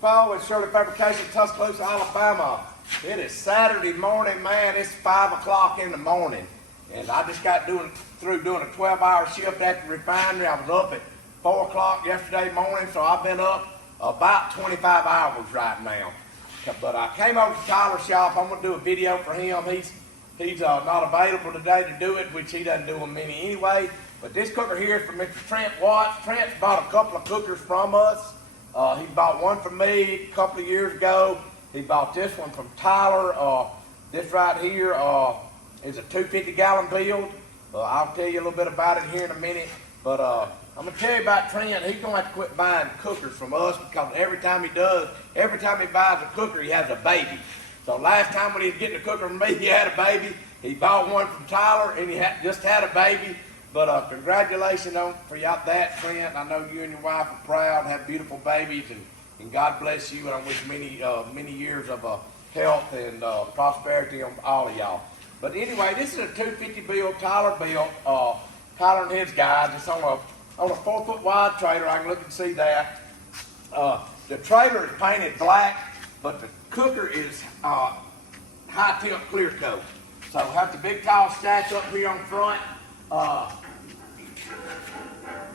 Paul with Shirley Fabrication, Tuscaloosa, Alabama. It is Saturday morning, man. It's 5 o'clock in the morning. And I just got through doing a 12-hour shift at the refinery. I was up at 4 o'clock yesterday morning, so I've been up about 25 hours right now. But I came over to Tyler's shop. I'm going to do a video for him. He's not available today to do it, which he doesn't do them many anyway. But this cooker here is from Mr. Trent Watts. Trent's bought a couple of cookers from us. He bought one from me a couple of years ago. He bought this one from Tyler. This right here is a 250-gallon build. I'll tell you a little bit about it here in a minute. But I'm going to tell you about Trent. He's going to have to quit buying cookers from us because every time he buys a cooker, he has a baby. So last time when he was getting a cooker from me, he had a baby. He bought one from Tyler, and he just had a baby. But congratulations for you out that, Trent. I know you and your wife are proud to have beautiful babies, and God bless you. And I wish many years of health and prosperity on all of y'all. But anyway, this is a 250 build, Tyler built. Tyler and his guys. It's on a 4-foot wide trailer. I can look and see that. The trailer is painted black, but the cooker is high tilt clear coat. So have the big tall stacks up here on front.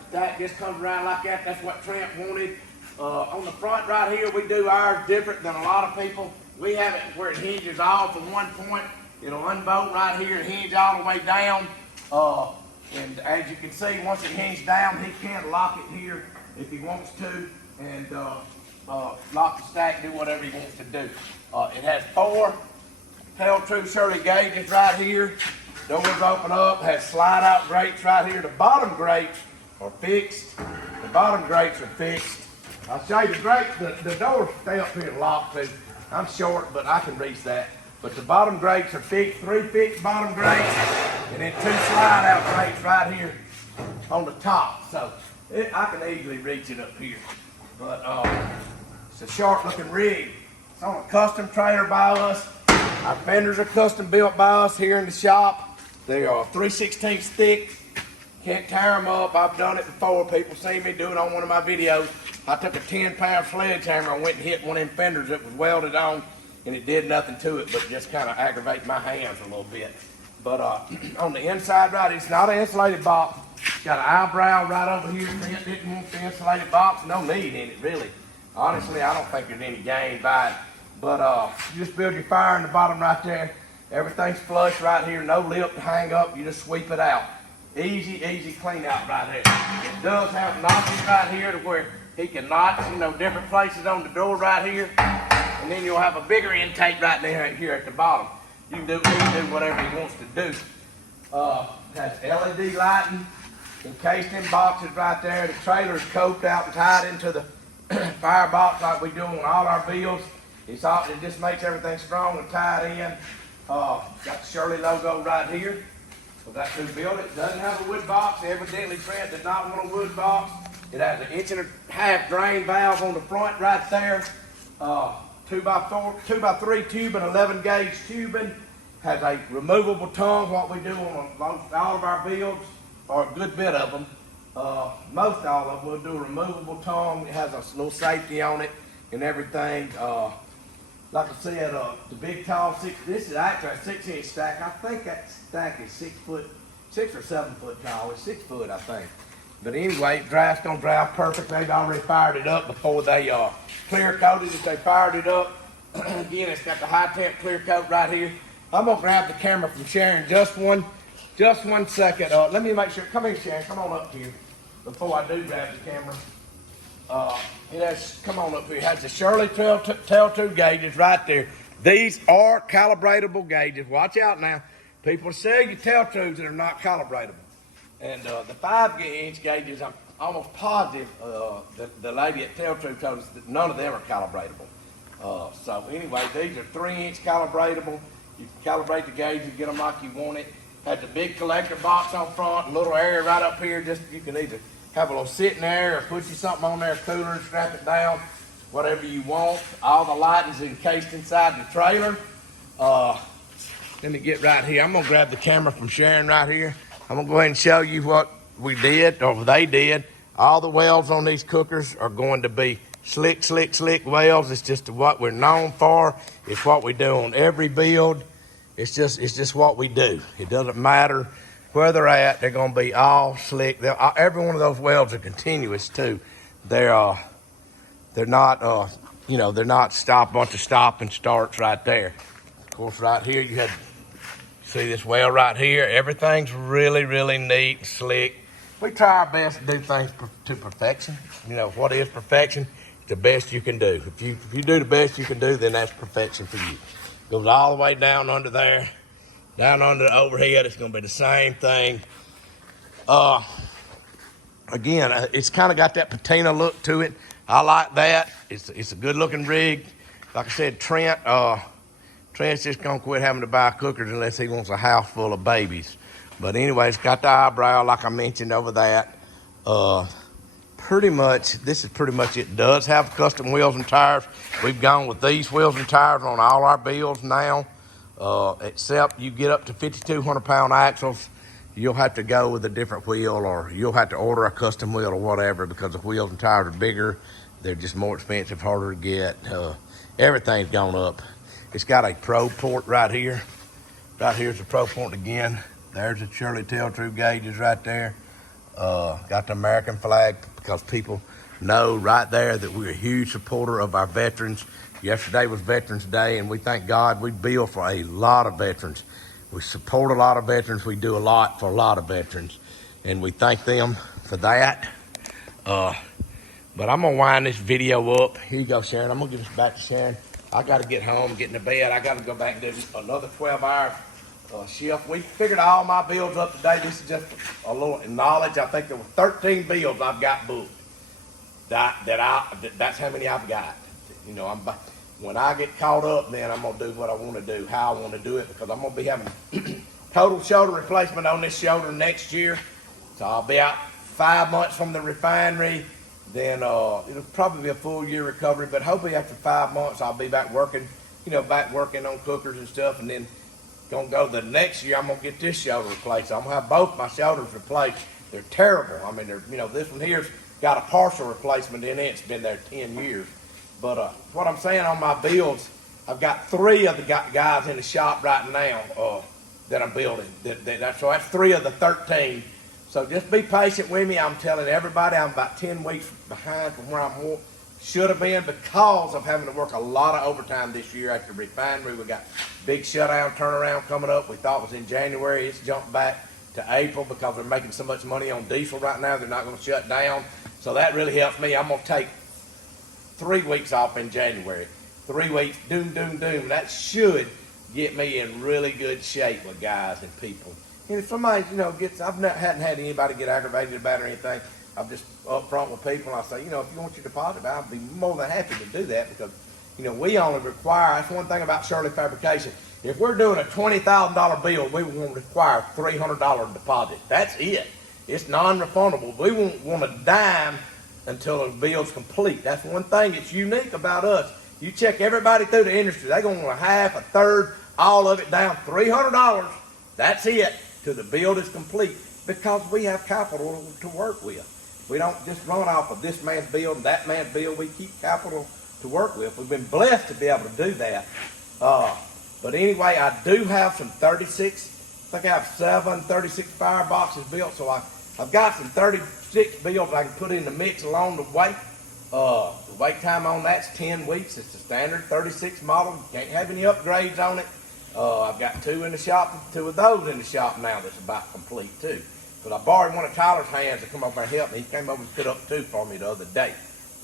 Stack just comes around like that. That's what Trent wanted. On the front right here, we do ours different than a lot of people. We have it where it hinges off at one point. It'll unbolt right here and hinge all the way down. And as you can see, once it hinges down, he can lock it here if he wants to, and lock the stack, do whatever he wants to do. It has 4 held true Shirley gauges right here. Doors open up, has slide out grates right here. The bottom grates are fixed. The bottom grates are fixed. I'll show you the grates. The doors stay up here and locked too. I'm short, but I can reach that. But the bottom grates are fixed, 3 fixed bottom grates, and then 2 slide out grates right here on the top. So I can easily reach it up here. But it's a sharp looking rig. It's on a custom trailer by us. Our fenders are custom built by us here in the shop. They are 3/16 thick. Can't tear them up. I've done it before. People seen me do it on one of my videos. I took a 10-pound sledgehammer and went and hit one of them fenders that was welded on, and it did nothing to it but just kind of aggravate my hands a little bit. But on the inside right, it's not an insulated box. It's got an eyebrow right over here. Trent didn't want the insulated box. No need in it, really. Honestly, I don't think there's any gain by it. But you just build your fire in the bottom right there. Everything's flush right here. No lip to hang up. You just sweep it out. Easy, easy clean out right here. It does have notches right here to where he can notch, different places on the door right here. And then you'll have a bigger intake right there here at the bottom. He can do whatever he wants to do. Has LED lighting, encased in boxes right there. The trailer is coped out and tied into the Firebox like we do on all our builds. It just makes everything strong and tied in. Got the Shirley logo right here. So that's who built it. Doesn't have a wood box. Evidently Trent did not want a wood box. It has an 1.5-inch drain valve on the front right there. 2x3 tubing, 11 gauge tubing. Has a removable tongue, what we do on all of our builds, or a good bit of them. Most all of them will do a removable tongue. It has a little safety on it and everything. Like I said, the big tall this is actually a 6-inch stack. I think that stack is 6 or 7 foot tall. It's 6 foot, I think. But anyway, draft's gonna draft perfect. They've already fired it up before they clear coated it. They fired it up. Again, it's got the high temp clear coat right here. I'm gonna grab the camera from Sharon just one second. Let me make sure. Come here, Sharon. Come on up here before I do grab the camera. Come on up here. It has the Shirley tail tube gauges right there. These are calibratable gauges. Watch out now. People sell you tail tubes that are not calibratable. And the 5-inch gauges, I'm almost positive the lady at Tail Tube told us that none of them are calibratable. So anyway, these are 3-inch calibratable. You can calibrate the gauge and get them like you want it. Has a big collector box on front, a little area right up here. Just you can either have a little sitting there or put you something on there, cooler, and strap it down, whatever you want. All the lighting is encased inside the trailer. Let me get right here. I'm gonna grab the camera from Sharon right here. I'm gonna go ahead and show you what we did, or they did. All the welds on these cookers are going to be slick, slick, slick welds. It's just what we're known for. It's what we do on every build. It's just what we do. It doesn't matter where they're at. They're going to be all slick. Every one of those welds are continuous too. They're not they're not bunch of stop and starts right there. Of course, right here you had see this weld right here. Everything's really, really neat and slick. We try our best to do things to perfection. You know, what is perfection? It's the best you can do. If you do the best you can do, then that's perfection for you. Goes all the way down under there, down under the overhead. It's going to be the same thing. Again, it's kind of got that patina look to it. I like that. It's a good looking rig. Like I said, Trent's just gonna quit having to buy cookers unless he wants a house full of babies. But anyway, it's got the eyebrow like I mentioned over that. Pretty much, this is pretty much it. It does have custom wheels and tires. We've gone with these wheels and tires on all our builds now. Except you get up to 5,200 pound axles, you'll have to go with a different wheel, or you'll have to order a custom wheel or whatever, because the wheels and tires are bigger. They're just more expensive, harder to get. Everything's gone up. It's got a pro port right here. Right here's the pro port again. There's the Shirley tell-true gauges right there. Got the American flag, because people know right there that we're a huge supporter of our veterans. Yesterday was Veterans Day, and we thank God we build for a lot of veterans. We support a lot of veterans. We do a lot for a lot of veterans, and we thank them for that. But I'm going to wind this video up. Here you go, Sharon. I'm going to give this back to Sharon. I got to get home, get in the bed. I got to go back and do another 12-hour shift. We figured all my builds up today. This is just a little knowledge. I think there were 13 builds I've got booked. That's how many I've got. You know, when I get caught up, then I'm going to do what I want to do, how I want to do it, because I'm going to be having total shoulder replacement on this shoulder next year. So I'll be out 5 months from the refinery. Then it'll probably be a full year recovery, but hopefully after 5 months I'll be back working, back working on cookers and stuff, and then gonna go the next year I'm gonna get this shoulder replaced. I'm gonna have both my shoulders replaced. They're terrible. I mean, this one here's got a partial replacement in it. It's been there 10 years. But what I'm saying on my builds, I've got 3 of the guys in the shop right now that I'm building. So that's 3 of the 13. So just be patient with me. I'm telling everybody I'm about 10 weeks behind from where I should have been, because of having to work a lot of overtime this year at the refinery. We got big shutdown turnaround coming up. We thought it was in January. It's jumped back to April because they're making so much money on diesel right now. They're not going to shut down. So that really helps me. I'm going to take 3 weeks off in January. 3 weeks, doom. That should get me in really good shape with guys and people. And if somebody, hadn't had anybody get aggravated about it or anything, I'm just upfront with people, and I say, if you want your deposit, I'll be more than happy to do that, because, we only require, that's one thing about Shirley Fabrication. If we're doing a $20,000 bill, we won't require $300 deposit. That's it. It's non-refundable. We won't want a dime until the bill's complete. That's one thing that's unique about us. You check everybody through the industry, they're going to want a half, a third, all of it down, $300. That's it, till the build is complete, because we have capital to work with. We don't just run off of this man's build and that man's build. We keep capital to work with. We've been blessed to be able to do that. But anyway, I do have some 36, I think I have 7 36 fireboxes built, so I've got some 36 builds I can put in the mix along the way. The wait time on that's 10 weeks. It's the standard 36 model. Can't have any upgrades on it. I've got 2 in the shop, 2 of those in the shop now that's about complete too. But I borrowed one of Tyler's hands to come over and help me. He came over and put up 2 for me the other day.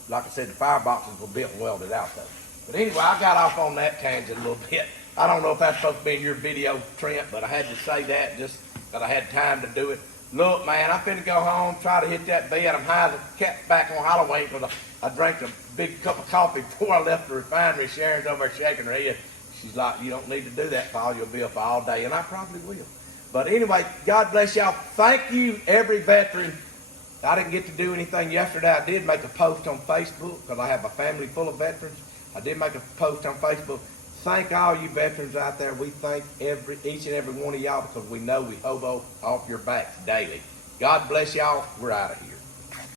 Like I said, the fireboxes were built and welded out though. But anyway, I got off on that tangent a little bit. I don't know if that's supposed to be in your video, Trent, but I had to say that just that I had time to do it. Look, man, I'm finna go home, try to hit that bed. I'm high as a cat back on Halloween because I drank a big cup of coffee before I left the refinery. Sharon's over there shaking her head. She's like, you don't need to do that, Paul. You'll be up all day. And I probably will. But anyway, God bless y'all. Thank you, every veteran. I didn't get to do anything yesterday. I did make a post on Facebook because I have a family full of veterans. I did make a post on Facebook. Thank all you veterans out there. We thank each and every one of y'all because we know we hobo off your backs daily. God bless y'all. We're out of here.